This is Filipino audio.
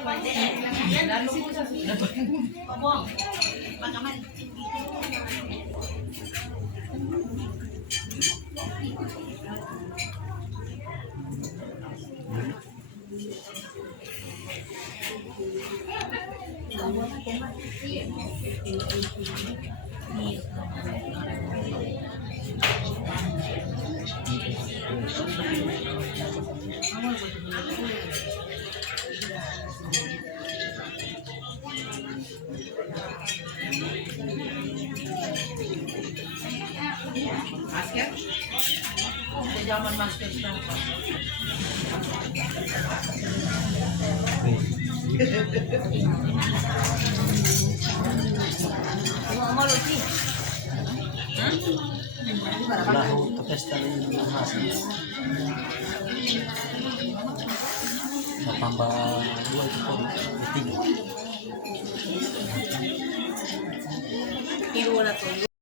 Lalo ko sa Pabong. Pagaman. Masker? Sa German masker na. Ano mo luti? Wala ho, tapesta rin yung masker. Napambaluwa ito po. Itig. Tiro na to.